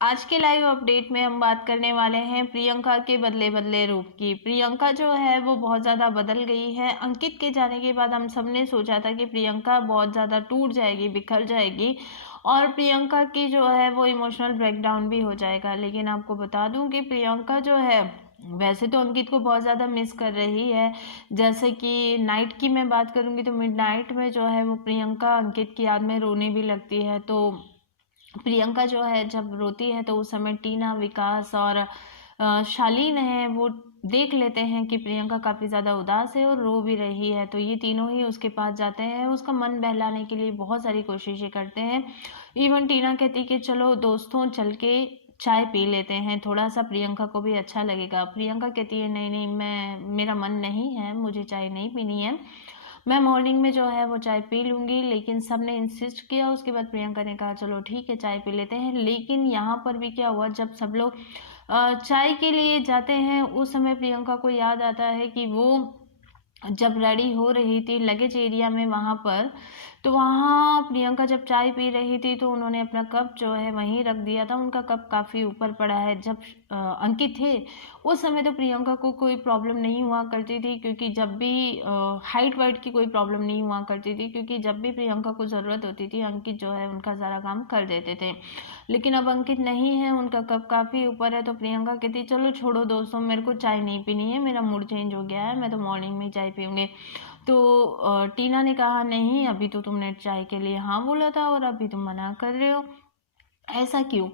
आज के live update में हम बात करने वाले हैं प्रियंका के बदले बदले रूप की। प्रियंका जो है वो बहुत ज़्यादा बदल गई है। अंकित के जाने के बाद हम सबने सोचा था कि प्रियंका बहुत ज़्यादा टूट जाएगी, बिखर जाएगी और प्रियंका की जो है वो इमोशनल ब्रेकडाउन भी हो जाएगा। लेकिन आपको बता दूं कि प्रियंका जो है वैसे तो अंकित को बहुत ज़्यादा मिस कर रही है। जैसे कि नाइट की मैं बात करूंगी तो मिडनाइट में जो है वो प्रियंका अंकित की याद में रोने भी लगती है। तो प्रियंका जो है जब रोती है तो उस समय टीना, विकास और शालीन है वो देख लेते हैं कि प्रियंका काफ़ी ज़्यादा उदास है और रो भी रही है। तो ये तीनों ही उसके पास जाते हैं, उसका मन बहलाने के लिए बहुत सारी कोशिशें करते हैं। इवन टीना कहती कि चलो दोस्तों चल के चाय पी लेते हैं, थोड़ा सा प्रियंका को भी अच्छा लगेगा। प्रियंका कहती है नहीं नहीं, मेरा मन नहीं है, मुझे चाय नहीं पीनी है, मैं मॉर्निंग में जो है वो चाय पी लूँगी। लेकिन सब ने इंसिस्ट किया। उसके बाद प्रियंका ने कहा चलो ठीक है चाय पी लेते हैं। लेकिन यहाँ पर भी क्या हुआ, जब सब लोग चाय के लिए जाते हैं उस समय प्रियंका को याद आता है कि वो जब रेडी हो रही थी लगेज एरिया में वहाँ पर, तो वहाँ प्रियंका जब चाय पी रही थी तो उन्होंने अपना कप जो है वहीं रख दिया था। उनका कप काफ़ी ऊपर पड़ा है। जब अंकित थे उस समय तो प्रियंका को कोई प्रॉब्लम नहीं हुआ करती थी, क्योंकि जब भी हाइट वाइट की कोई प्रॉब्लम नहीं हुआ करती थी, क्योंकि जब भी प्रियंका को ज़रूरत होती थी अंकित जो है उनका सारा काम कर देते थे। लेकिन अब अंकित नहीं है, उनका कप काफ़ी ऊपर है। तो प्रियंका कहती चलो छोड़ो दोस्तों, मेरे को चाय नहीं पीनी है, मेरा मूड चेंज हो गया है, मैं तो मॉर्निंग में चाय पीऊँगी। तो टीना ने कहा नहीं, अभी तो तुमने चाय के लिए हाँ बोला था और अभी तुम मना कर रहे हो, ऐसा क्यों?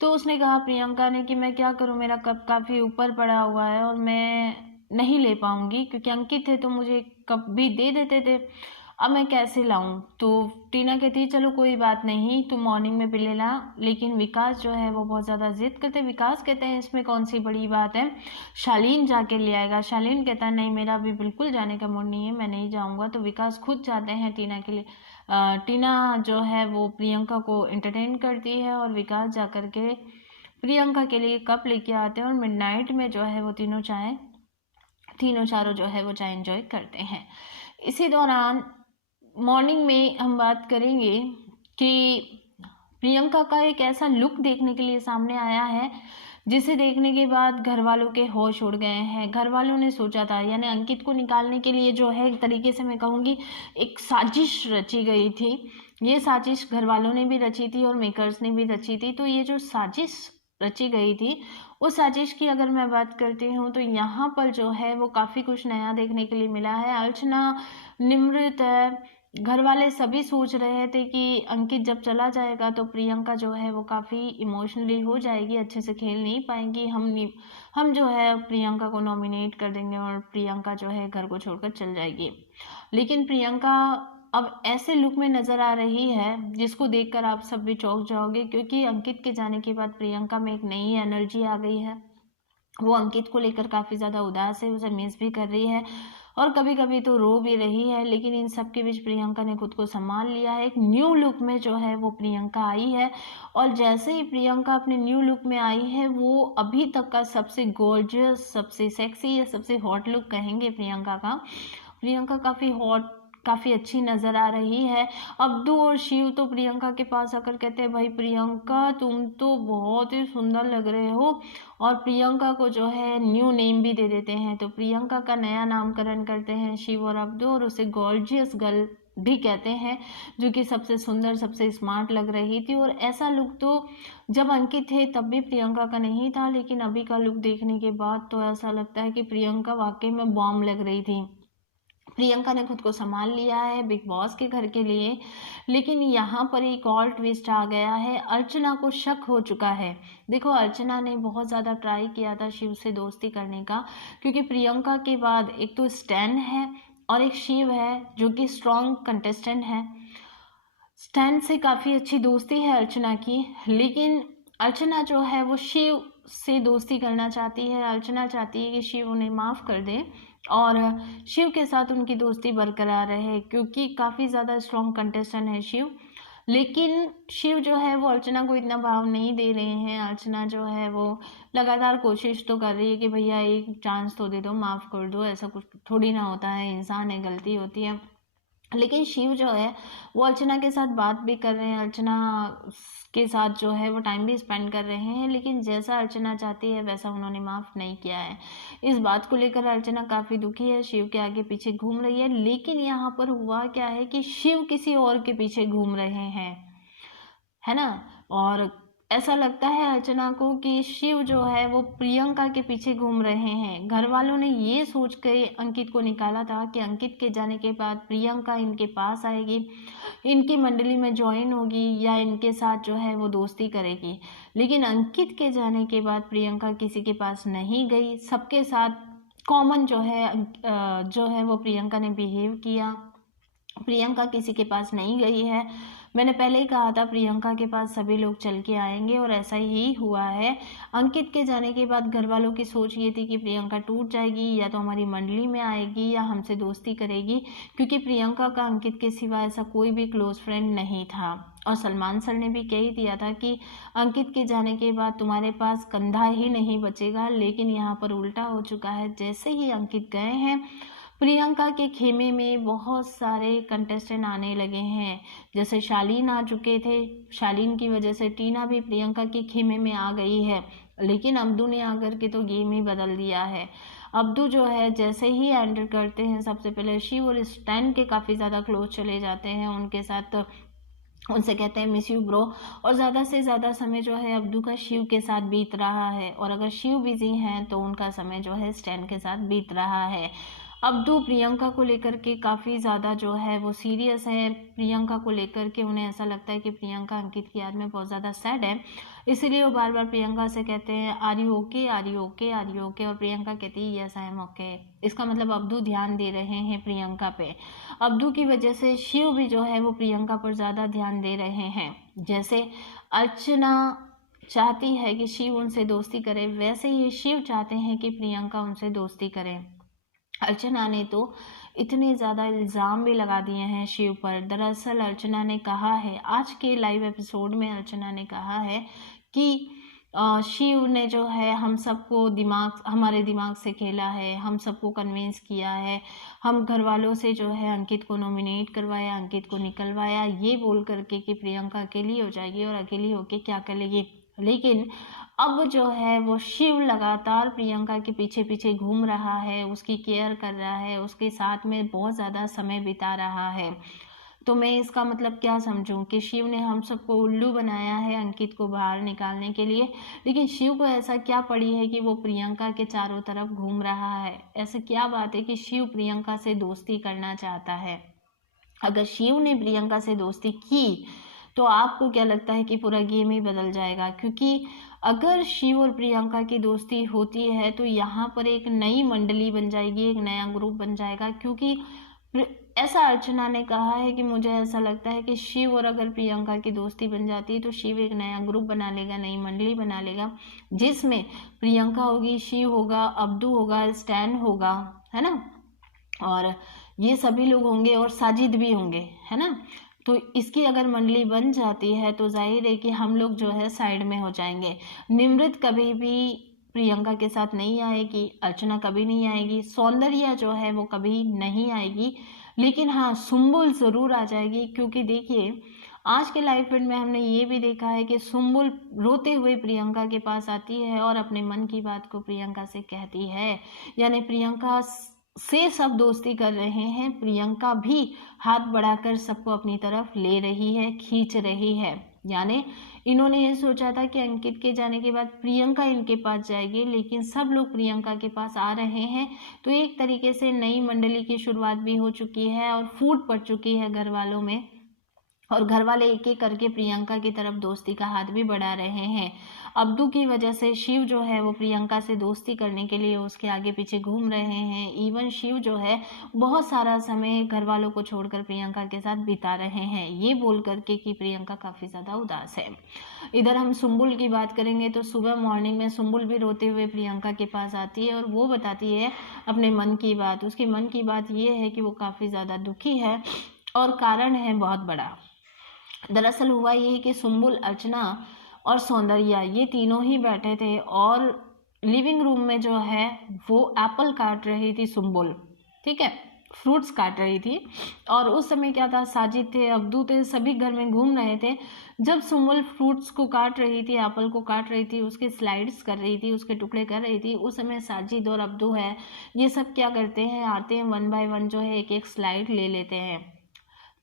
तो उसने कहा प्रियंका ने कि मैं क्या करूं, मेरा कप काफ़ी ऊपर पड़ा हुआ है और मैं नहीं ले पाऊंगी, क्योंकि अंकित थे तो मुझे कप भी दे देते थे, अब मैं कैसे लाऊं? तो टीना कहती चलो कोई बात नहीं, तुम मॉर्निंग में पी लेना। लेकिन विकास जो है वो बहुत ज़्यादा जिद करते। विकास कहते हैं इसमें कौन सी बड़ी बात है, शालीन जाके ले आएगा। शालीन कहता है नहीं, मेरा अभी बिल्कुल जाने का मूड नहीं है, मैं नहीं जाऊंगा। तो विकास खुद जाते हैं टीना के लिए। टीना जो है वो प्रियंका को एंटरटेन करती है और विकास जा कर के प्रियंका के लिए कप लेके आते हैं और मिडनाइट में जो है वो तीनों चारों जो है वो चाय एंजॉय करते हैं। इसी दौरान मॉर्निंग में हम बात करेंगे कि प्रियंका का एक ऐसा लुक देखने के लिए सामने आया है जिसे देखने के बाद घर वालों के होश उड़ गए हैं। घर वालों ने सोचा था, यानी अंकित को निकालने के लिए जो है एक तरीके से मैं कहूँगी एक साजिश रची गई थी। ये साजिश घर वालों ने भी रची थी और मेकर्स ने भी रची थी। तो ये जो साजिश रची गई थी उस साजिश की अगर मैं बात करती हूँ तो यहाँ पर जो है वो काफ़ी कुछ नया देखने के लिए मिला है। अर्चना, निमृत, घर वाले सभी सोच रहे थे कि अंकित जब चला जाएगा तो प्रियंका जो है वो काफ़ी इमोशनली हो जाएगी, अच्छे से खेल नहीं पाएंगी। हम जो है प्रियंका को नॉमिनेट कर देंगे और प्रियंका जो है घर को छोड़कर चल जाएगी। लेकिन प्रियंका अब ऐसे लुक में नज़र आ रही है जिसको देखकर आप सब भी चौंक जाओगे, क्योंकि अंकित के जाने के बाद प्रियंका में एक नई एनर्जी आ गई है। वो अंकित को लेकर काफ़ी ज़्यादा उदास है, उसे मिस भी कर रही है और कभी कभी तो रो भी रही है। लेकिन इन सब के बीच प्रियंका ने खुद को संभाल लिया है। एक न्यू लुक में जो है वो प्रियंका आई है और जैसे ही प्रियंका अपने न्यू लुक में आई है वो अभी तक का सबसे गॉर्जियस, सबसे सेक्सी या सबसे हॉट लुक कहेंगे प्रियंका का। प्रियंका काफ़ी हॉट, काफ़ी अच्छी नज़र आ रही है। अब्दू और शिव तो प्रियंका के पास आकर कहते हैं भाई प्रियंका तुम तो बहुत ही सुंदर लग रहे हो, और प्रियंका को जो है न्यू नेम भी दे देते हैं। तो प्रियंका का नया नामकरण करते हैं शिव और अब्दू और उसे गॉर्जियस गर्ल भी कहते हैं, जो कि सबसे सुंदर, सबसे स्मार्ट लग रही थी। और ऐसा लुक तो जब अंकित थे तब भी प्रियंका का नहीं था, लेकिन अभी का लुक देखने के बाद तो ऐसा लगता है कि प्रियंका वाकई में बॉम्ब लग रही थी। प्रियंका ने खुद को संभाल लिया है बिग बॉस के घर के लिए। लेकिन यहाँ पर एक और ट्विस्ट आ गया है, अर्चना को शक हो चुका है। देखो अर्चना ने बहुत ज़्यादा ट्राई किया था शिव से दोस्ती करने का, क्योंकि प्रियंका के बाद एक तो स्टैन है और एक शिव है जो कि स्ट्रॉन्ग कंटेस्टेंट है। स्टैन से काफ़ी अच्छी दोस्ती है अर्चना की, लेकिन अर्चना जो है वो शिव से दोस्ती करना चाहती है। अर्चना चाहती है कि शिव उन्हें माफ़ कर दे और शिव के साथ उनकी दोस्ती बरकरार रहे, क्योंकि काफ़ी ज़्यादा स्ट्रॉन्ग कंटेस्टेंट है शिव। लेकिन शिव जो है वो अर्चना को इतना भाव नहीं दे रहे हैं। अर्चना जो है वो लगातार कोशिश तो कर रही है कि भैया एक चांस तो दे दो, माफ़ कर दो, ऐसा कुछ थोड़ी ना होता है, इंसान है, गलती होती है। लेकिन शिव जो है वो अर्चना के साथ बात भी कर रहे हैं, अर्चना के साथ जो है वो टाइम भी स्पेंड कर रहे हैं, लेकिन जैसा अर्चना चाहती है वैसा उन्होंने माफ़ नहीं किया है। इस बात को लेकर अर्चना काफ़ी दुखी है, शिव के आगे पीछे घूम रही है। लेकिन यहाँ पर हुआ क्या है कि शिव किसी और के पीछे घूम रहे हैं, है ना। और ऐसा लगता है अर्चना को कि शिव जो है वो प्रियंका के पीछे घूम रहे हैं। घर वालों ने ये सोच के अंकित को निकाला था कि अंकित के जाने के बाद प्रियंका इनके पास आएगी, इनकी मंडली में ज्वाइन होगी या इनके साथ जो है वो दोस्ती करेगी। लेकिन अंकित के जाने के बाद प्रियंका किसी के पास नहीं गई, सबके साथ कॉमन जो है वो प्रियंका ने बिहेव किया। प्रियंका किसी के पास नहीं गई है। मैंने पहले ही कहा था प्रियंका के पास सभी लोग चल के आएंगे और ऐसा ही हुआ है। अंकित के जाने के बाद घर वालों की सोच ये थी कि प्रियंका टूट जाएगी, या तो हमारी मंडली में आएगी या हमसे दोस्ती करेगी, क्योंकि प्रियंका का अंकित के सिवा ऐसा कोई भी क्लोज फ्रेंड नहीं था। और सलमान सर ने भी कह ही दिया था कि अंकित के जाने के बाद तुम्हारे पास कंधा ही नहीं बचेगा। लेकिन यहाँ पर उल्टा हो चुका है। जैसे ही अंकित गए हैं, प्रियंका के खेमे में बहुत सारे कंटेस्टेंट आने लगे हैं। जैसे शालीन आ चुके थे, शालीन की वजह से टीना भी प्रियंका के खेमे में आ गई है। लेकिन अब्दू ने आकर के तो गेम ही बदल दिया है। अब्दू जो है जैसे ही एंटर करते हैं, सबसे पहले शिव और स्टैन के काफ़ी ज़्यादा क्लोज चले जाते हैं, उनके साथ उनसे कहते हैं मिस यू ब्रो। और ज़्यादा से ज़्यादा समय जो है अब्दू का शिव के साथ बीत रहा है, और अगर शिव बिजी हैं तो उनका समय जो है स्टैन के साथ बीत रहा है। अब्दू प्रियंका को लेकर के काफ़ी ज़्यादा जो है वो सीरियस है। प्रियंका को लेकर के उन्हें ऐसा लगता है कि प्रियंका अंकित की याद में बहुत ज़्यादा सैड है, इसीलिए वो बार बार प्रियंका से कहते हैं are you okay, are you okay, are you okay. और प्रियंका कहती है यस आई एम ओके। इसका मतलब अब्दू ध्यान दे रहे हैं प्रियंका पे। अब्दू की वजह से शिव भी जो है वो प्रियंका पर ज़्यादा ध्यान दे रहे हैं। जैसे अर्चना चाहती है कि शिव उनसे दोस्ती करे, वैसे ही शिव चाहते हैं कि प्रियंका उनसे दोस्ती करे। अर्चना ने तो इतने ज़्यादा इल्ज़ाम भी लगा दिए हैं शिव पर। दरअसल अर्चना ने कहा है, आज के लाइव एपिसोड में अर्चना ने कहा है कि शिव ने जो है हम सबको हमारे दिमाग से खेला है, हम सबको कन्विंस किया है, हम घर वालों से जो है अंकित को नॉमिनेट करवाया, अंकित को निकलवाया, ये बोल करके कि प्रियंका अकेली हो जाएगी और अकेली होके क्या करेगी। लेकिन अब जो है वो शिव लगातार प्रियंका के पीछे पीछे घूम रहा है, उसकी केयर कर रहा है, उसके साथ में बहुत ज़्यादा समय बिता रहा है। तो मैं इसका मतलब क्या समझूं कि शिव ने हम सबको उल्लू बनाया है अंकित को बाहर निकालने के लिए। लेकिन शिव को ऐसा क्या पड़ी है कि वो प्रियंका के चारों तरफ घूम रहा है? ऐसा क्या बात है कि शिव प्रियंका से दोस्ती करना चाहता है? अगर शिव ने प्रियंका से दोस्ती की तो आपको क्या लगता है कि पूरा गेम ही बदल जाएगा? क्योंकि अगर शिव और प्रियंका की दोस्ती होती है तो यहाँ पर एक नई मंडली बन जाएगी, एक नया ग्रुप बन जाएगा। क्योंकि ऐसा अर्चना ने कहा है कि मुझे ऐसा लगता है कि शिव और अगर प्रियंका की दोस्ती बन जाती है तो शिव एक नया ग्रुप बना लेगा, नई मंडली बना लेगा, जिसमें प्रियंका होगी, शिव होगा, अब्दू होगा, स्टैन होगा, है ना, और ये सभी लोग होंगे और साजिद भी होंगे, है ना। तो इसकी अगर मंडली बन जाती है तो जाहिर है कि हम लोग जो है साइड में हो जाएंगे। निमृत कभी भी प्रियंका के साथ नहीं आएगी, अर्चना कभी नहीं आएगी, सौंदर्या जो है वो कभी नहीं आएगी। लेकिन हाँ, सुम्बुल ज़रूर आ जाएगी। क्योंकि देखिए आज के लाइव फीड में हमने ये भी देखा है कि सुम्बुल रोते हुए प्रियंका के पास आती है और अपने मन की बात को प्रियंका से कहती है। यानी प्रियंका से सब दोस्ती कर रहे हैं, प्रियंका भी हाथ बढ़ाकर सबको अपनी तरफ ले रही है, खींच रही है। यानी इन्होंने ये सोचा था कि अंकित के जाने के बाद प्रियंका इनके पास जाएगी, लेकिन सब लोग प्रियंका के पास आ रहे हैं। तो एक तरीके से नई मंडली की शुरुआत भी हो चुकी है और फूट पड़ चुकी है घर वालों में, और घर वाले एक एक करके प्रियंका की तरफ दोस्ती का हाथ भी बढ़ा रहे हैं। अब्दू की वजह से शिव जो है वो प्रियंका से दोस्ती करने के लिए उसके आगे पीछे घूम रहे हैं। इवन शिव जो है बहुत सारा समय घर वालों को छोड़कर प्रियंका के साथ बिता रहे हैं, ये बोल करके कि प्रियंका काफ़ी ज़्यादा उदास है। इधर हम सुम्बुल की बात करेंगे तो सुबह मॉर्निंग में सुम्बुल भी रोते हुए प्रियंका के पास आती है और वो बताती है अपने मन की बात। उसके मन की बात ये है कि वो काफ़ी ज़्यादा दुखी है और कारण है बहुत बड़ा। दरअसल हुआ ये कि सुम्बुल, अर्चना और सौंदर्या ये तीनों ही बैठे थे और लिविंग रूम में जो है वो एप्पल काट रही थी सुम्बुल, ठीक है। फ्रूट्स काट रही थी। और उस समय क्या था, साजिद थे, अब्दू थे, सभी घर में घूम रहे थे। जब सुम्बुल फ्रूट्स को काट रही थी, एप्पल को काट रही थी, उसके स्लाइड्स कर रही थी, उसके टुकड़े कर रही थी, उस समय साजिद और अब्दू है, ये सब क्या करते हैं, आते हैं वन बाय वन जो है एक एक स्लाइड ले लेते हैं।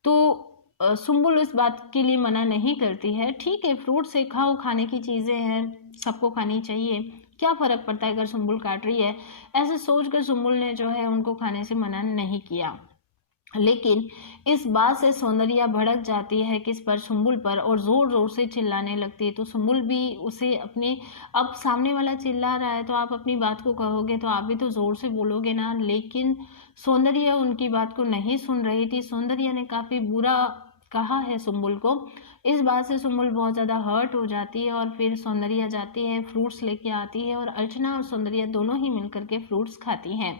तो सुम्बुल इस बात के लिए मना नहीं करती है, ठीक है फ्रूट से खाओ, खाने की चीज़ें हैं, सबको खानी चाहिए, क्या फ़र्क पड़ता है अगर सुम्बुल काट रही है। ऐसे सोचकर सुम्बुल ने जो है उनको खाने से मना नहीं किया। लेकिन इस बात से सौंदर्या भड़क जाती है किस पर, सुम्बुल पर, और ज़ोर ज़ोर से चिल्लाने लगती है। तो सुम्बुल भी उसे अपने, अब सामने वाला चिल्ला रहा है तो आप अपनी बात को कहोगे तो आप भी तो ज़ोर से बोलोगे ना। लेकिन सौंदर्या उनकी बात को नहीं सुन रही थी। सौंदर्या ने काफ़ी बुरा कहा है सुम्बुल को। इस बात से सुम्बुल बहुत ज़्यादा हर्ट हो जाती है और फिर सौंदर्या जाती है, फ्रूट्स लेके आती है और अर्चना और सौंदर्या दोनों ही मिलकर के फ्रूट्स खाती हैं।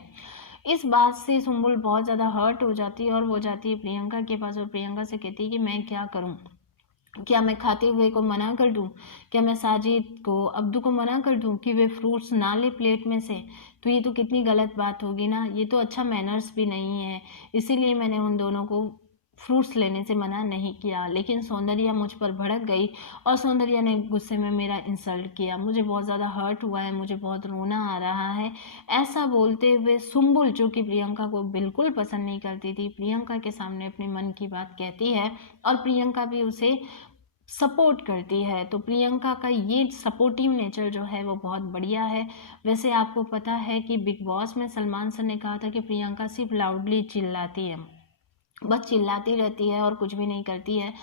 इस बात से सुम्बुल बहुत ज़्यादा हर्ट हो जाती है और वो जाती है प्रियंका के पास और प्रियंका से कहती है कि मैं क्या करूं, क्या मैं खाते हुए को मना कर दूं, क्या मैं साजिद को, अब्दू को मना कर दूं कि वे फ्रूट्स ना ले प्लेट में से, तो ये तो कितनी गलत बात होगी ना, ये तो अच्छा मैनर्स भी नहीं है, इसीलिए मैंने उन दोनों को फ्रूट्स लेने से मना नहीं किया। लेकिन सौंदर्या मुझ पर भड़क गई और सौंदर्या ने गुस्से में मेरा इंसल्ट किया, मुझे बहुत ज़्यादा हर्ट हुआ है, मुझे बहुत रोना आ रहा है। ऐसा बोलते हुए सुम्बुल, जो कि प्रियंका को बिल्कुल पसंद नहीं करती थी, प्रियंका के सामने अपने मन की बात कहती है और प्रियंका भी उसे सपोर्ट करती है। तो प्रियंका का ये सपोर्टिव नेचर जो है वो बहुत बढ़िया है। वैसे आपको पता है कि बिग बॉस में सलमान सर ने कहा था कि प्रियंका सिर्फ लाउडली चिल्लाती है, बस चिल्लाती रहती है और कुछ भी नहीं करती है,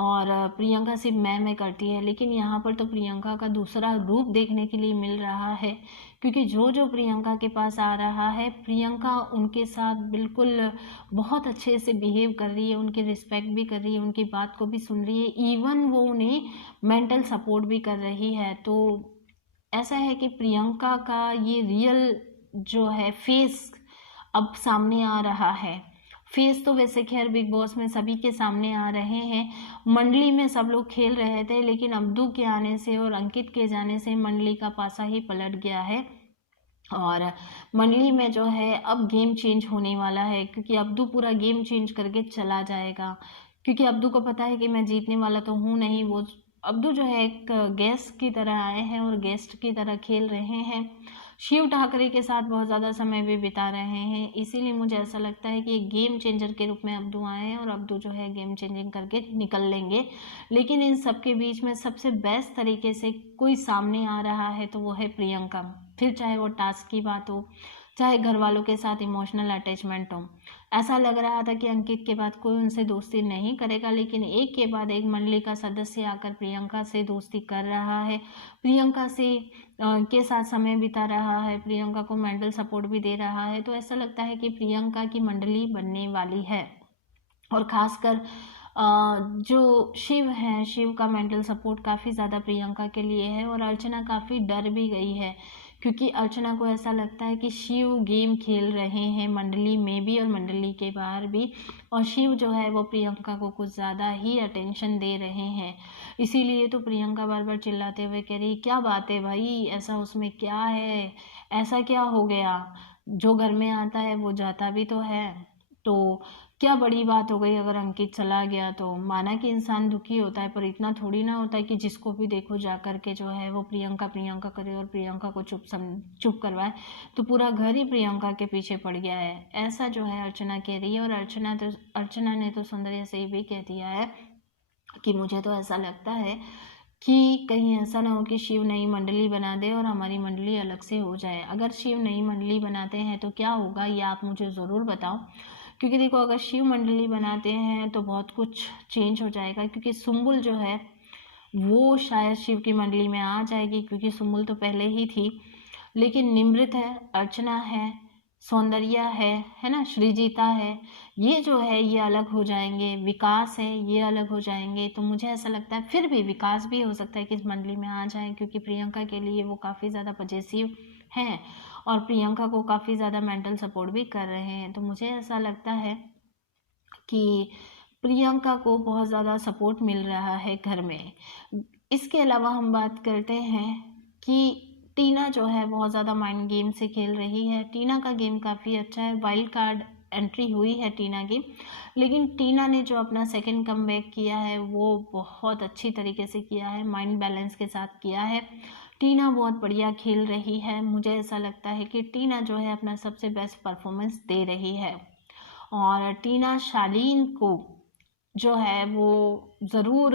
और प्रियंका सिर्फ मैं करती है। लेकिन यहाँ पर तो प्रियंका का दूसरा रूप देखने के लिए मिल रहा है, क्योंकि जो जो प्रियंका के पास आ रहा है, प्रियंका उनके साथ बिल्कुल बहुत अच्छे से बिहेव कर रही है, उनकी रिस्पेक्ट भी कर रही है, उनकी बात को भी सुन रही है, इवन वो उन्हें मेंटल सपोर्ट भी कर रही है। तो ऐसा है कि प्रियंका का ये रियल जो है फेस अब सामने आ रहा है। फेस तो वैसे खैर बिग बॉस में सभी के सामने आ रहे हैं, मंडली में सब लोग खेल रहे थे, लेकिन अब्दू के आने से और अंकित के जाने से मंडली का पासा ही पलट गया है। और मंडली में जो है अब गेम चेंज होने वाला है, क्योंकि अब्दू पूरा गेम चेंज करके चला जाएगा, क्योंकि अब्दू को पता है कि मैं जीतने वाला तो हूँ नहीं। वो अब्दू जो है एक गेस्ट की तरह आए हैं और गेस्ट की तरह खेल रहे हैं, शिव ठाकरे के साथ बहुत ज़्यादा समय भी बिता रहे हैं, इसीलिए मुझे ऐसा लगता है कि एक गेम चेंजर के रूप में अब्दू आए हैं और अब्दू जो है गेम चेंजिंग करके निकल लेंगे। लेकिन इन सब के बीच में सबसे बेस्ट तरीके से कोई सामने आ रहा है तो वो है प्रियंका। फिर चाहे वो टास्क की बात हो, चाहे घर वालों के साथ इमोशनल अटैचमेंट हो। ऐसा लग रहा था कि अंकित के बाद कोई उनसे दोस्ती नहीं करेगा, लेकिन एक के बाद एक मंडली का सदस्य आकर प्रियंका से दोस्ती कर रहा है, प्रियंका से के साथ समय बिता रहा है, प्रियंका को मेंटल सपोर्ट भी दे रहा है। तो ऐसा लगता है कि प्रियंका की मंडली बनने वाली है। और खासकर जो शिव हैं, शिव का मेंटल सपोर्ट काफ़ी ज़्यादा प्रियंका के लिए है, और अर्चना काफ़ी डर भी गई है, क्योंकि अर्चना को ऐसा लगता है कि शिव गेम खेल रहे हैं मंडली में भी और मंडली के बाहर भी, और शिव जो है वो प्रियंका को कुछ ज़्यादा ही अटेंशन दे रहे हैं। इसीलिए तो प्रियंका बार बार चिल्लाते हुए कह रही, क्या बात है भाई, ऐसा उसमें क्या है, ऐसा क्या हो गया, जो घर में आता है वो जाता भी तो है, तो क्या बड़ी बात हो गई अगर अंकित चला गया तो। माना कि इंसान दुखी होता है, पर इतना थोड़ी ना होता है कि जिसको भी देखो जा कर के जो है वो प्रियंका प्रियंका करे और प्रियंका को चुप करवाए, तो पूरा घर ही प्रियंका के पीछे पड़ गया है, ऐसा जो है अर्चना कह रही है। और अर्चना ने तो सौंदर्या से भी कह दिया है कि मुझे तो ऐसा लगता है कि कहीं ऐसा ना हो कि शिव नई मंडली बना दे और हमारी मंडली अलग से हो जाए। अगर शिव नई मंडली बनाते हैं तो क्या होगा, ये आप मुझे ज़रूर बताओ, क्योंकि देखो अगर शिव मंडली बनाते हैं तो बहुत कुछ चेंज हो जाएगा, क्योंकि सुम्बुल जो है वो शायद शिव की मंडली में आ जाएगी, क्योंकि सुम्बुल तो पहले ही थी। लेकिन निमृत है, अर्चना है, सौंदर्या है ना, श्रीजीता है, ये जो है ये अलग हो जाएंगे, विकास है ये अलग हो जाएंगे। तो मुझे ऐसा लगता है फिर भी विकास भी हो सकता है कि इस मंडली में आ जाए, क्योंकि प्रियंका के लिए वो काफ़ी ज़्यादा पजेसिव हैं और प्रियंका को काफ़ी ज़्यादा मेंटल सपोर्ट भी कर रहे हैं। तो मुझे ऐसा लगता है कि प्रियंका को बहुत ज़्यादा सपोर्ट मिल रहा है घर में। इसके अलावा हम बात करते हैं कि टीना जो है बहुत ज़्यादा माइंड गेम से खेल रही है। टीना का गेम काफ़ी अच्छा है, वाइल्ड कार्ड एंट्री हुई है टीना की, लेकिन टीना ने जो अपना सेकंड कमबैक किया है वो बहुत अच्छी तरीके से किया है, माइंड बैलेंस के साथ किया है। टीना बहुत बढ़िया खेल रही है। मुझे ऐसा लगता है कि टीना जो है अपना सबसे बेस्ट परफॉर्मेंस दे रही है और टीना शालीन को जो है वो ज़रूर,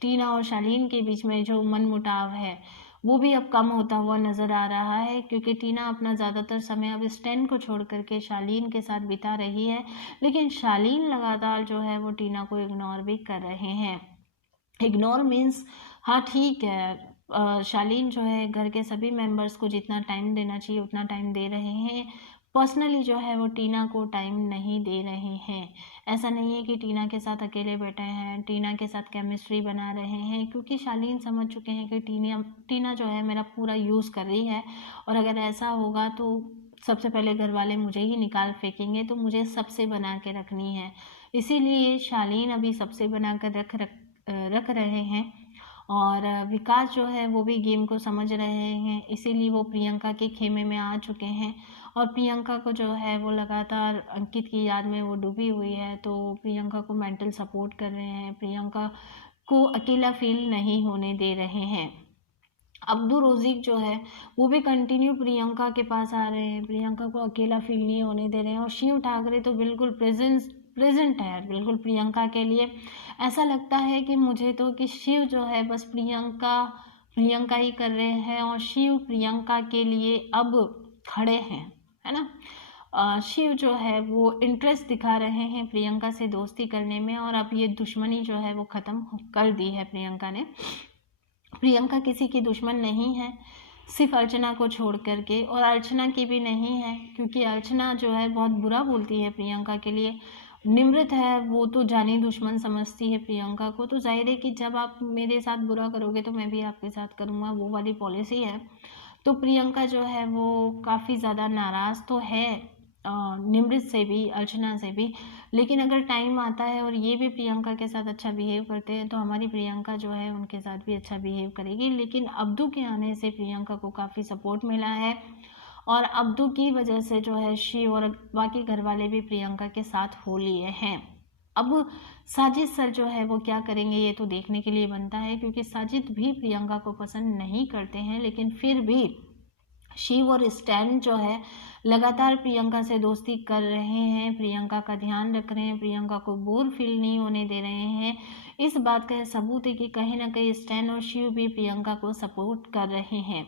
टीना और शालीन के बीच में जो मनमुटाव है वो भी अब कम होता हुआ नज़र आ रहा है, क्योंकि टीना अपना ज़्यादातर समय अब स्टैन को छोड़ करके शालीन के साथ बिता रही है, लेकिन शालीन लगातार जो है वो टीना को इग्नोर भी कर रहे हैं। इग्नोर मीन्स हाँ ठीक है, शालीन जो है घर के सभी मेंबर्स को जितना टाइम देना चाहिए उतना टाइम दे रहे हैं, पर्सनली जो है वो टीना को टाइम नहीं दे रहे हैं। ऐसा नहीं है कि टीना के साथ अकेले बैठे हैं, टीना के साथ केमिस्ट्री बना रहे हैं, क्योंकि शालीन समझ चुके हैं कि टीना जो है मेरा पूरा यूज़ कर रही है और अगर ऐसा होगा तो सबसे पहले घर वाले मुझे ही निकाल फेंकेंगे, तो मुझे सबसे बना के रखनी है। इसीलिए शालीन अभी सबसे बना कर रख रहे हैं और विकास जो है वो भी गेम को समझ रहे हैं, इसीलिए वो प्रियंका के खेमे में आ चुके हैं और प्रियंका को जो है वो लगातार अंकित की याद में वो डूबी हुई है, तो प्रियंका को मेंटल सपोर्ट कर रहे हैं, प्रियंका को अकेला फील नहीं होने दे रहे हैं। अब्दू रोज़िक जो है वो भी कंटिन्यू प्रियंका के पास आ रहे हैं, प्रियंका को अकेला फील नहीं होने दे रहे हैं और शिव ठाकरे तो बिल्कुल प्रेजेंट है बिल्कुल प्रियंका के लिए। ऐसा लगता है कि मुझे तो कि शिव जो है बस प्रियंका ही कर रहे हैं और शिव प्रियंका के लिए अब खड़े हैं, है ना। शिव जो है वो इंटरेस्ट दिखा रहे हैं प्रियंका से दोस्ती करने में और अब ये दुश्मनी जो है वो ख़त्म कर दी है प्रियंका ने। प्रियंका किसी की दुश्मन नहीं है, सिर्फ अर्चना को छोड़ करके, और अर्चना की भी नहीं है क्योंकि अर्चना जो है बहुत बुरा बोलती है प्रियंका के लिए। निमृत है वो तो जानी दुश्मन समझती है प्रियंका को, तो जाहिर है कि जब आप मेरे साथ बुरा करोगे तो मैं भी आपके साथ करूँगा, वो वाली पॉलिसी है। तो प्रियंका जो है वो काफ़ी ज़्यादा नाराज़ तो है निमृत से भी, अर्चना से भी, लेकिन अगर टाइम आता है और ये भी प्रियंका के साथ अच्छा बिहेव करते हैं तो हमारी प्रियंका जो है उनके साथ भी अच्छा बिहेव करेगी। लेकिन अब्दू के आने से प्रियंका को काफ़ी सपोर्ट मिला है और अब्दू की वजह से जो है शिव और बाकी घर वाले भी प्रियंका के साथ हो लिए हैं। अब साजिद सर जो है वो क्या करेंगे ये तो देखने के लिए बनता है, क्योंकि साजिद भी प्रियंका को पसंद नहीं करते हैं, लेकिन फिर भी शिव और स्टैन जो है लगातार प्रियंका से दोस्ती कर रहे हैं, प्रियंका का ध्यान रख रहे हैं, प्रियंका को बोर फील नहीं होने दे रहे हैं। इस बात का सबूत है कि कहीं ना कहीं स्टैन और शिव भी प्रियंका को सपोर्ट कर रहे हैं।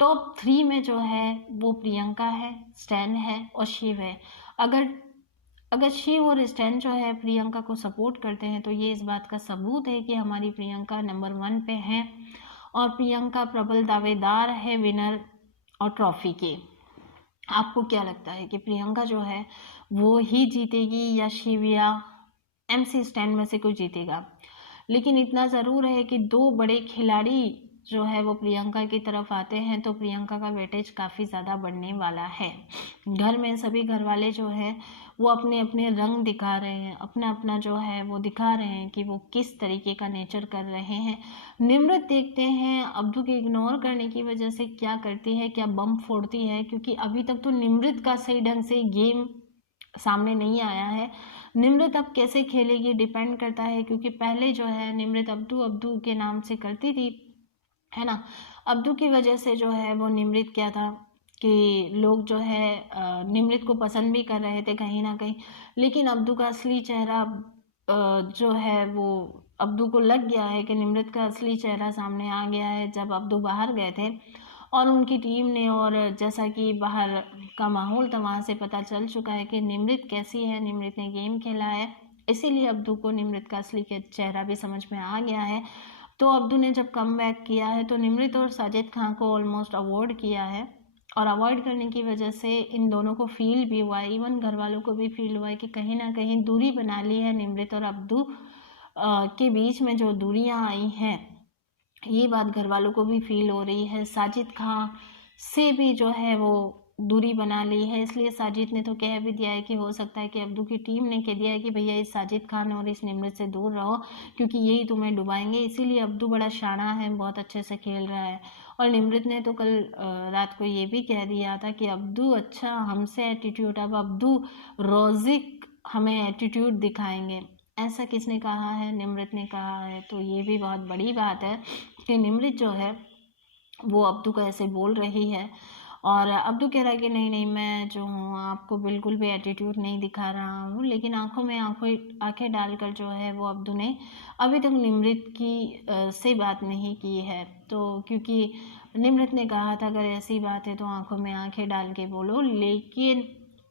टॉप 3 में जो है वो प्रियंका है, स्टैन है और शिव है। अगर शिव और स्टैन जो है प्रियंका को सपोर्ट करते हैं तो ये इस बात का सबूत है कि हमारी प्रियंका नंबर 1 पे है और प्रियंका प्रबल दावेदार है विनर और ट्रॉफी के। आपको क्या लगता है कि प्रियंका जो है वो ही जीतेगी या शिव या MC स्टैन में से कोई जीतेगा? लेकिन इतना ज़रूर है कि 2 बड़े खिलाड़ी जो है वो प्रियंका की तरफ आते हैं तो प्रियंका का वेटेज काफ़ी ज़्यादा बढ़ने वाला है। घर में सभी घर वाले जो है वो अपने अपने रंग दिखा रहे हैं, अपना अपना जो है वो दिखा रहे हैं कि वो किस तरीके का नेचर कर रहे हैं। निमृत देखते हैं अब्दू के इग्नोर करने की वजह से क्या करती है, क्या बम फोड़ती है, क्योंकि अभी तक तो निमृत का सही ढंग से गेम सामने नहीं आया है। निमृत अब कैसे खेलेगी डिपेंड करता है, क्योंकि पहले जो है निमृत अब्दू के नाम से करती थी, है ना। अब्दू की वजह से जो है वो निमृत क्या था कि लोग जो है निमृत को पसंद भी कर रहे थे कहीं ना कहीं, लेकिन अब्दू का असली चेहरा जो है वो अब्दू को लग गया है कि निमृत का असली चेहरा सामने आ गया है जब अब्दू बाहर गए थे और उनकी टीम ने, और जैसा कि बाहर का माहौल था वहाँ से पता चल चुका है कि निमृत कैसी है, निमृत ने गेम खेला है, इसीलिए अब्दू को निमृत का असली चेहरा भी समझ में आ गया है। तो अब्दू ने जब कम बैक किया है तो निमृत और साजिद खान को ऑलमोस्ट अवॉइड किया है और अवॉइड करने की वजह से इन दोनों को फील भी हुआ है, इवन घर वालों को भी फील हुआ है कि कहीं ना कहीं दूरी बना ली है निमृत और अब्दू के बीच में जो दूरियां आई हैं, ये बात घर वालों को भी फील हो रही है। साजिद खान से भी जो है वो दूरी बना ली है। इसलिए साजिद ने तो कह भी दिया है कि हो सकता है कि अब्दू की टीम ने कह दिया है कि भैया इस साजिद खान और इस निमृत से दूर रहो, क्योंकि यही तुम्हें डुबाएंगे। इसीलिए अब्दू बड़ा शाना है, बहुत अच्छे से खेल रहा है। और निमृत ने तो कल रात को ये भी कह दिया था कि अब्दू अच्छा हमसे एटीट्यूड, अब अब्दू रोजिक हमें एटीट्यूड दिखाएंगे। ऐसा किसने कहा है? निमृत ने कहा है। तो ये भी बहुत बड़ी बात है कि निमृत जो है वो अब्दू को ऐसे बोल रही है। और अब्दू कह रहा है कि नहीं नहीं, मैं जो हूँ आपको बिल्कुल भी एटीट्यूड नहीं दिखा रहा हूँ। लेकिन आंखों में आंखें डालकर जो है वो अब्दू ने अभी तक निमृत की से बात नहीं की है। तो क्योंकि निमृत ने कहा था अगर ऐसी बात है तो आंखों में आंखें डाल के बोलो, लेकिन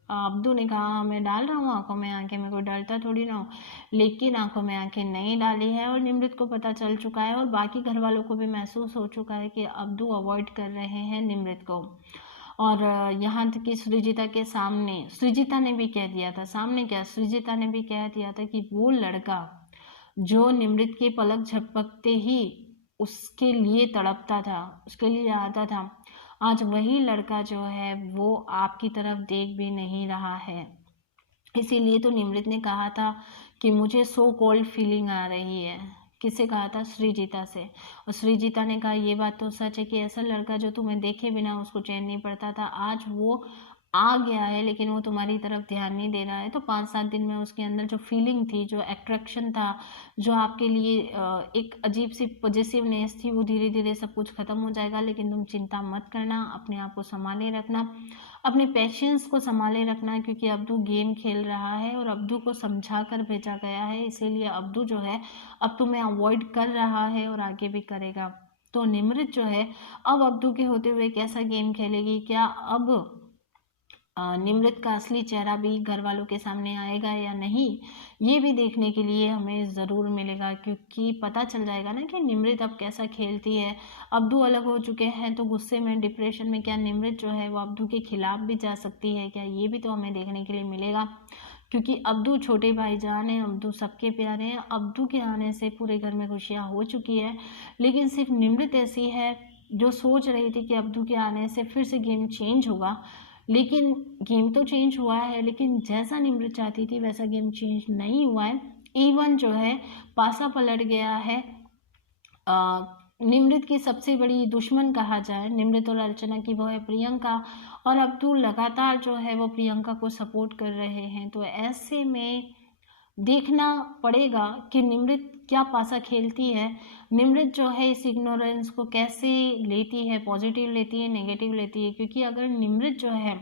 अब्दू ने कहा मैं डाल रहा हूँ आंखों में आंखें, मैं कोई डरता थोड़ी ना हूँ। लेकिन आंखों में आंखें नहीं डाली है और निमृत को पता चल चुका है और बाकी घर वालों को भी महसूस हो चुका है कि अब्दू अवॉइड कर रहे हैं निमृत को। और यहाँ तक कि सृजिता के सामने सृजिता ने भी कह दिया था, सामने क्या सृजिता ने भी कह दिया था कि वो लड़का जो निमृत के पलक झपकते ही उसके लिए तड़पता था, उसके लिए आता था, आज वही लड़का जो है वो आपकी तरफ देख भी नहीं रहा है। इसीलिए तो निमृत ने कहा था कि मुझे सो कोल्ड फीलिंग आ रही है। किससे कहा था? सृजिता से। और सृजिता ने कहा ये बात तो सच है कि ऐसा लड़का जो तुम्हें देखे बिना उसको चैन नहीं पड़ता था, आज वो आ गया है लेकिन वो तुम्हारी तरफ ध्यान नहीं दे रहा है। तो 5-7 दिन में उसके अंदर जो फीलिंग थी, जो अट्रैक्शन था, जो आपके लिए एक अजीब सी पॉजिटिवनेस थी, वो धीरे धीरे सब कुछ खत्म हो जाएगा। लेकिन तुम चिंता मत करना, अपने आप को संभाले रखना, अपने पेशेंस को संभाले रखना, क्योंकि अब्दू गेम खेल रहा है और अब्दू को समझा कर भेजा गया है। इसीलिए अब्दू जो है अब तुम्हें अवॉइड कर रहा है और आगे भी करेगा। तो निमृत जो है अब अब्दू के होते हुए कैसा गेम खेलेगी? क्या अब निमृत का असली चेहरा भी घर वालों के सामने आएगा या नहीं, ये भी देखने के लिए हमें ज़रूर मिलेगा, क्योंकि पता चल जाएगा ना कि निमृत अब कैसा खेलती है। अब्दू अलग हो चुके हैं तो गुस्से में, डिप्रेशन में, क्या निमृत जो है वो अब्दू के खिलाफ भी जा सकती है क्या? ये भी तो हमें देखने के लिए मिलेगा, क्योंकि अब्दू छोटे भाईजान हैं, अब्दू सबके प्यारे हैं। अब्दू के आने से पूरे घर में खुशियाँ हो चुकी है, लेकिन सिर्फ निमृत ऐसी है जो सोच रही थी कि अब्दू के आने से फिर से गेम चेंज होगा। लेकिन गेम तो चेंज हुआ है, लेकिन जैसा निमृत चाहती थी वैसा गेम चेंज नहीं हुआ है। इवन जो है पासा पलट गया है। निमृत की सबसे बड़ी दुश्मन कहा जाए निमृत और अर्चना की, वो है प्रियंका, और अब्दू लगातार जो है वो प्रियंका को सपोर्ट कर रहे हैं। तो ऐसे में देखना पड़ेगा कि निमृत क्या पासा खेलती है, निमृत जो है इस इग्नोरेंस को कैसे लेती है, पॉजिटिव लेती है, नेगेटिव लेती है। क्योंकि अगर निमृत जो है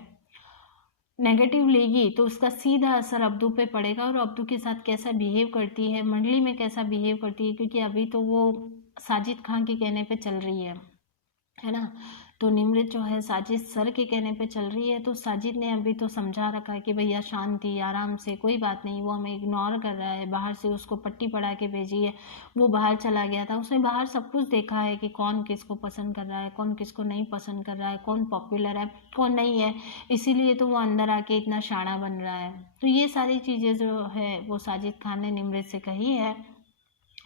नेगेटिव लेगी तो उसका सीधा असर अब्दू पे पड़ेगा, और अब्दू के साथ कैसा बिहेव करती है, मंडली में कैसा बिहेव करती है, क्योंकि अभी तो वो साजिद खान के कहने पे चल रही है ना। तो निमृत जो है साजिद सर के कहने पे चल रही है। तो साजिद ने अभी तो समझा रखा है कि भैया शांति, आराम से, कोई बात नहीं, वो हमें इग्नोर कर रहा है। बाहर से उसको पट्टी पढ़ा के भेजी है, वो बाहर चला गया था, उसने बाहर सब कुछ देखा है कि कौन किसको पसंद कर रहा है, कौन किसको नहीं पसंद कर रहा है, कौन पॉपुलर है, कौन नहीं है। इसीलिए तो वो अंदर आके इतना शाना बन रहा है। तो ये सारी चीज़ें जो है वो साजिद खान ने निमृत से कही है,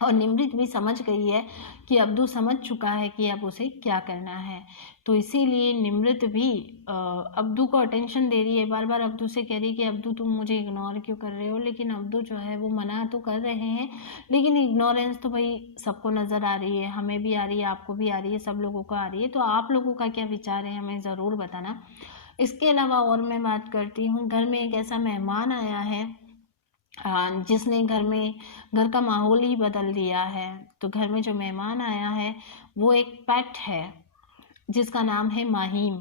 और निमृत भी समझ गई है कि अब्दू समझ चुका है कि अब उसे क्या करना है। तो इसीलिए निमृत भी अब्दू को अटेंशन दे रही है, बार बार अब्दू से कह रही है कि अब्दू तुम मुझे इग्नोर क्यों कर रहे हो। लेकिन अब्दू जो है वो मना तो कर रहे हैं, लेकिन इग्नोरेंस तो भाई सबको नज़र आ रही है, हमें भी आ रही है, आपको भी आ रही है, सब लोगों को आ रही है। तो आप लोगों का क्या विचार है हमें ज़रूर बताना। इसके अलावा और मैं बात करती हूँ, घर में एक ऐसा मेहमान आया है जिसने घर का माहौल ही बदल दिया है। तो घर में जो मेहमान आया है वो एक पेट है जिसका नाम है माहीम।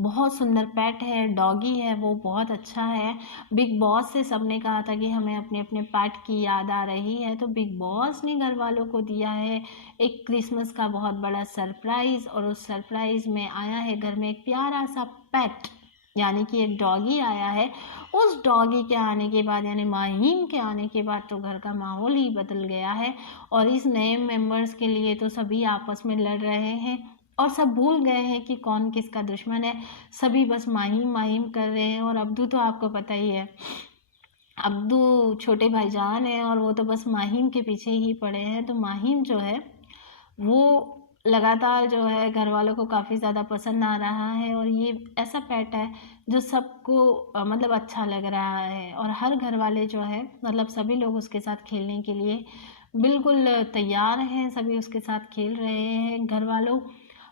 बहुत सुंदर पेट है, डॉगी है, वो बहुत अच्छा है। बिग बॉस से सबने कहा था कि हमें अपने अपने पेट की याद आ रही है, तो बिग बॉस ने घर वालों को दिया है एक क्रिसमस का बहुत बड़ा सरप्राइज़, और उस सरप्राइज़ में आया है घर में एक प्यारा सा पेट, यानी कि एक डॉगी आया है। उस डॉगी के आने के बाद, यानी माहीम के आने के बाद, तो घर का माहौल ही बदल गया है। और इस नए मेंबर्स के लिए तो सभी आपस में लड़ रहे हैं और सब भूल गए हैं कि कौन किसका दुश्मन है। सभी बस माहीम माहीम कर रहे हैं। और अब्दू तो आपको पता ही है, अब्दू छोटे भाईजान है और वो तो बस माहीम के पीछे ही पड़े हैं। तो माहीम जो है वो लगातार जो है घर वालों को काफ़ी ज़्यादा पसंद आ रहा है और ये ऐसा पेट है जो सबको मतलब अच्छा लग रहा है और हर घर वाले जो है मतलब सभी लोग उसके साथ खेलने के लिए बिल्कुल तैयार हैं, सभी उसके साथ खेल रहे हैं। घर वालों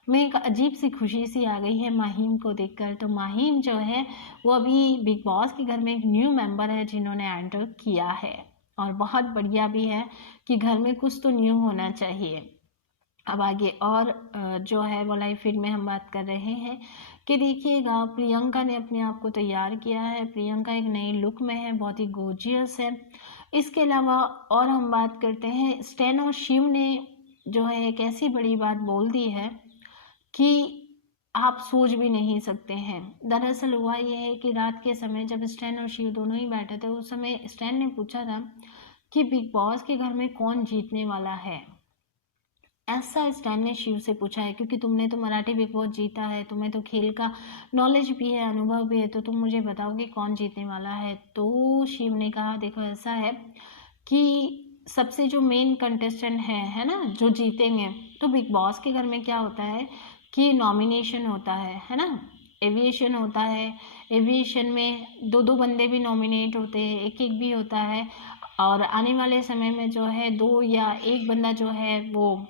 में एक अजीब सी खुशी सी आ गई है माहीम को देखकर। तो माहीम जो है वो अभी बिग बॉस के घर में एक न्यू मेंबर है जिन्होंने एंटर किया है और बहुत बढ़िया भी है कि घर में कुछ तो न्यू होना चाहिए। अब आगे और जो है वो लाइव फीड में हम बात कर रहे हैं कि देखिएगा प्रियंका ने अपने आप को तैयार किया है। प्रियंका एक नए लुक में है, बहुत ही गोर्जियस है। इसके अलावा और हम बात करते हैं स्टैन और शिव ने जो है एक ऐसी बड़ी बात बोल दी है कि आप सोच भी नहीं सकते हैं। दरअसल हुआ यह है कि रात के समय जब स्टैन और शिव दोनों ही बैठे थे उस समय स्टैन ने पूछा था कि बिग बॉस के घर में कौन जीतने वाला है। ऐसा स्टैन ने शिव से पूछा है क्योंकि तुमने तो मराठी बिग बॉस जीता है, तुम्हें तो खेल का नॉलेज भी है, अनुभव भी है, तो तुम मुझे बताओगे कौन जीतने वाला है। तो शिव ने कहा देखो ऐसा है कि सबसे जो मेन कंटेस्टेंट है ना, जो जीतेंगे। तो बिग बॉस के घर में क्या होता है कि नॉमिनेशन होता है ना, एविएशन होता है। एविएशन में दो दो बंदे भी नॉमिनेट होते हैं, एक एक भी होता है। और आने वाले समय में जो है दो या एक बंदा जो है वो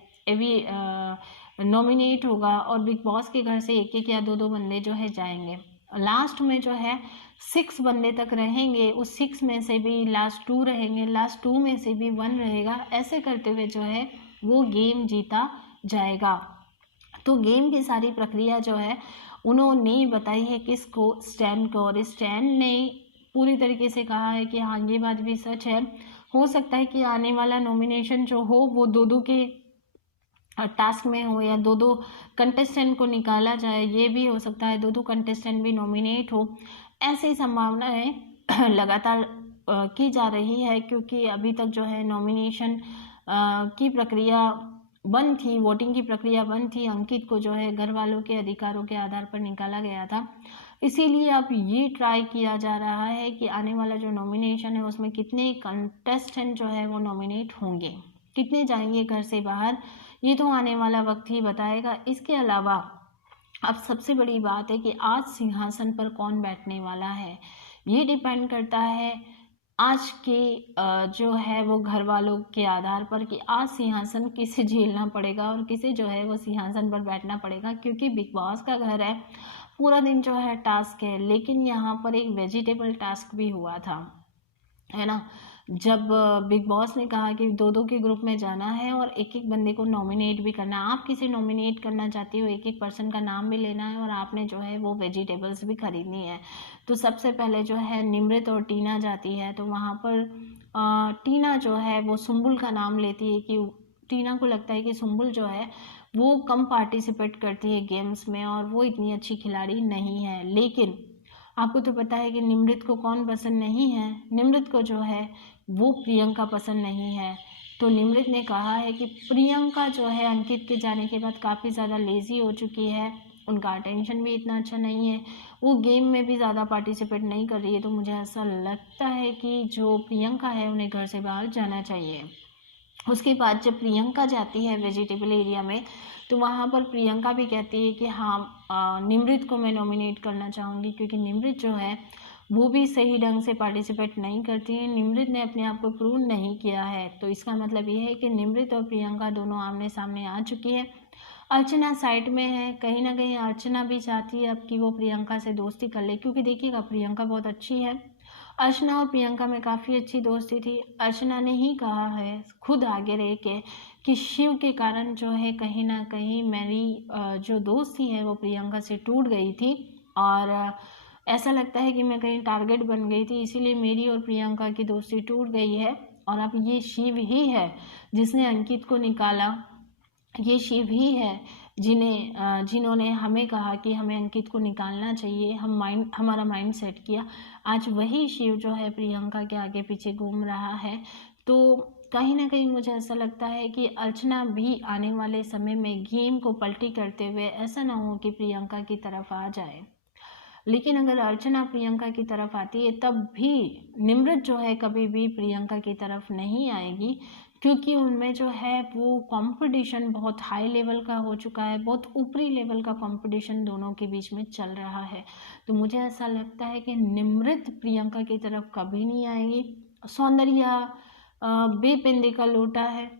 नॉमिनेट होगा और बिग बॉस के घर से एक एक या दो दो बंदे जो है जाएंगे। लास्ट में जो है 6 बंदे तक रहेंगे, उस 6 में से भी लास्ट 2 रहेंगे, लास्ट 2 में से भी 1 रहेगा। ऐसे करते हुए जो है वो गेम जीता जाएगा। तो गेम की सारी प्रक्रिया जो है उन्होंने बताई है किसको, स्टैन को। और स्टैन ने पूरी तरीके से कहा है कि हाँ ये बात भी सच है, हो सकता है कि आने वाला नॉमिनेशन जो हो वो दो दो के टास्क में हो या दो दो कंटेस्टेंट को निकाला जाए, ये भी हो सकता है दो दो कंटेस्टेंट भी नॉमिनेट हो। ऐसी संभावनाएं लगातार की जा रही है क्योंकि अभी तक जो है नॉमिनेशन की प्रक्रिया बंद थी, वोटिंग की प्रक्रिया बंद थी। अंकित को जो है घर वालों के अधिकारों के आधार पर निकाला गया था, इसीलिए अब ये ट्राई किया जा रहा है कि आने वाला जो नॉमिनेशन है उसमें कितने कंटेस्टेंट जो है वो नॉमिनेट होंगे, कितने जाएंगे घर से बाहर, ये तो आने वाला वक्त ही बताएगा। इसके अलावा अब सबसे बड़ी बात है कि आज सिंहासन पर कौन बैठने वाला है, ये डिपेंड करता है आज के जो है वो घर वालों के आधार पर कि आज सिंहासन किसे झेलना पड़ेगा और किसे जो है वो सिंहासन पर बैठना पड़ेगा। क्योंकि बिग बॉस का घर है, पूरा दिन जो है टास्क है, लेकिन यहाँ पर एक वेजिटेबल टास्क भी हुआ था, है ना। जब बिग बॉस ने कहा कि दो दो के ग्रुप में जाना है और एक एक बंदे को नॉमिनेट भी करना है, आप किसे नॉमिनेट करना चाहती हो, एक एक पर्सन का नाम भी लेना है और आपने जो है वो वेजिटेबल्स भी खरीदनी है। तो सबसे पहले जो है निमृत और टीना जाती है, तो वहाँ पर टीना जो है वो सुम्बुल का नाम लेती है कि टीना को लगता है कि सुम्बुल जो है वो कम पार्टिसिपेट करती है गेम्स में और वो इतनी अच्छी खिलाड़ी नहीं है। लेकिन आपको तो पता है कि निमृत को कौन पसंद नहीं है, निमृत को जो है वो प्रियंका पसंद नहीं है। तो निमृत ने कहा है कि प्रियंका जो है अंकित के जाने के बाद काफ़ी ज़्यादा लेज़ी हो चुकी है, उनका अटेंशन भी इतना अच्छा नहीं है, वो गेम में भी ज़्यादा पार्टिसिपेट नहीं कर रही है। तो मुझे ऐसा लगता है कि जो प्रियंका है उन्हें घर से बाहर जाना चाहिए। उसके बाद जब प्रियंका जाती है वेजिटेबल एरिया में, तो वहाँ पर प्रियंका भी कहती है कि हाँ निमृत को मैं नॉमिनेट करना चाहूँगी क्योंकि निमृत जो है वो भी सही ढंग से पार्टिसिपेट नहीं करती है, निमृत ने अपने आप को प्रूव नहीं किया है। तो इसका मतलब ये है कि निमृत और प्रियंका दोनों आमने सामने आ चुकी है। अर्चना साइड में है, कहीं ना कहीं अर्चना भी चाहती है अब कि वो प्रियंका से दोस्ती कर ले, क्योंकि देखिएगा प्रियंका बहुत अच्छी है। अर्चना और प्रियंका में काफ़ी अच्छी दोस्ती थी। अर्चना ने ही कहा है खुद आगे रह के कि शिव के कारण जो है कहीं ना कहीं मेरी जो दोस्ती है वो प्रियंका से टूट गई थी और ऐसा लगता है कि मैं कहीं टारगेट बन गई थी, इसीलिए मेरी और प्रियंका की दोस्ती टूट गई है। और अब ये शिव ही है जिसने अंकित को निकाला, ये शिव ही है जिन्होंने हमें कहा कि हमें अंकित को निकालना चाहिए, हमारा माइंड सेट किया। आज वही शिव जो है प्रियंका के आगे पीछे घूम रहा है। तो कहीं ना कहीं मुझे ऐसा लगता है कि अर्चना भी आने वाले समय में गेम को पलटी करते हुए ऐसा ना हो कि प्रियंका की तरफ आ जाए। लेकिन अगर अर्चना प्रियंका की तरफ आती है तब भी निमृत जो है कभी भी प्रियंका की तरफ नहीं आएगी, क्योंकि उनमें जो है वो कंपटीशन बहुत हाई लेवल का हो चुका है, बहुत ऊपरी लेवल का कंपटीशन दोनों के बीच में चल रहा है। तो मुझे ऐसा लगता है कि निमृत प्रियंका की तरफ कभी नहीं आएगी। सौंदर्या बेपिंदी का लोटा है,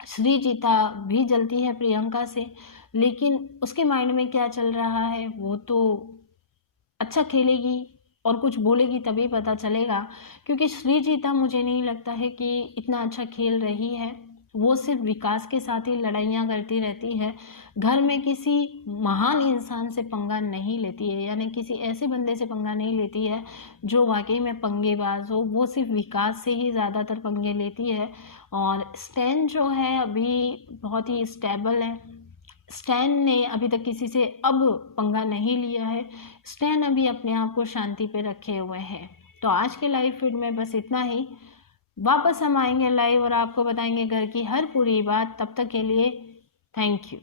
श्रीजीता भी जलती है प्रियंका से, लेकिन उसके माइंड में क्या चल रहा है वो तो अच्छा खेलेगी और कुछ बोलेगी तभी पता चलेगा। क्योंकि श्रीजीता मुझे नहीं लगता है कि इतना अच्छा खेल रही है। वो सिर्फ विकास के साथ ही लड़ाइयाँ करती रहती है, घर में किसी महान इंसान से पंगा नहीं लेती है, यानी किसी ऐसे बंदे से पंगा नहीं लेती है जो वाकई में पंगेबाज हो। वो सिर्फ विकास से ही ज़्यादातर पंगे लेती है। और स्टैन जो है अभी बहुत ही स्टेबल है। स्टैन ने अभी तक किसी से अब पंगा नहीं लिया है। स्टैन अभी अपने आप को शांति पे रखे हुए हैं। तो आज के लाइव फीड में बस इतना ही। वापस हम आएंगे लाइव और आपको बताएंगे घर की हर पूरी बात। तब तक के लिए थैंक यू।